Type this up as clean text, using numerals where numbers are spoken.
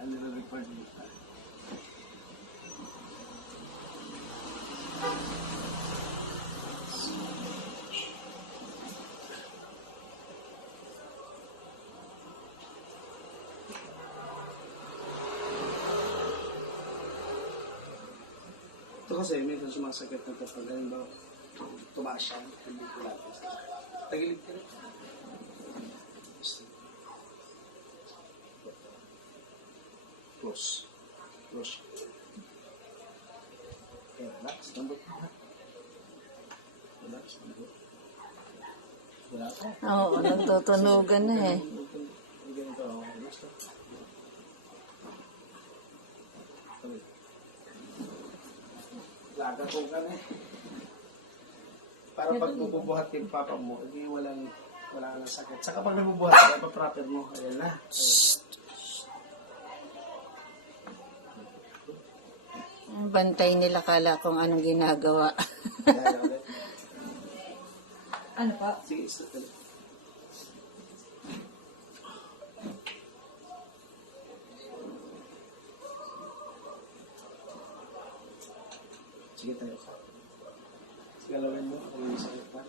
Ano na record dito? Ito kasi may sumasakit na kapag ba tumaas siya, hindi ko lang. Tagilid ka rin. Close. Close. Okay, relax. Lambot mo. Relax. Lambot. Wala ka. Oo, nagtutunugan na eh. Ganito ako. Relax lang. Laga ko ka na eh. Para pag bubuhat yung papa mo, hindi wala nang sakit. Saka pag nagbubuhat, kaya pa-proper mo. Ayan na. Bantay nila kala kung anong ginagawa. Ayan ulit. Ano pa? Sige, stop ulit. Sige tayo. Sige, galawin mo. Kung may sakit pa.